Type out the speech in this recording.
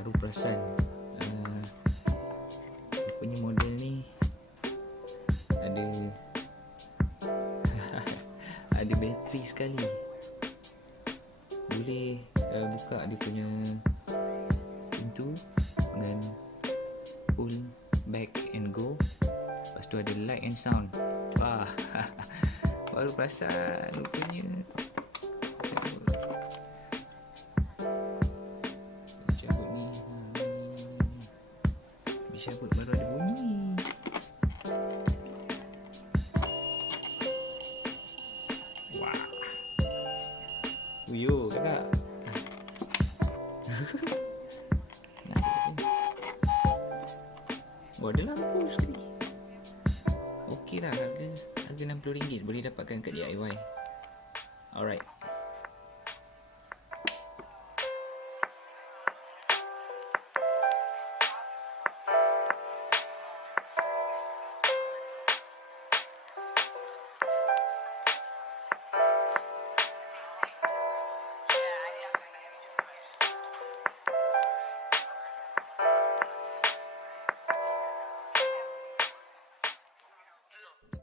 baru perasan dia punya model ni ada ada bateri sekali. Boleh buka dia punya pintu dengan pull back and go. Lepas tu ada light and sound. Wah, baru perasan rupanya. Cabut ni, cabut baru ada bunyi. Wah, uyo kakak. Oh, ada lampu sekali. Okey lah, harga RM60 boleh dapatkan kat DIY. Alright.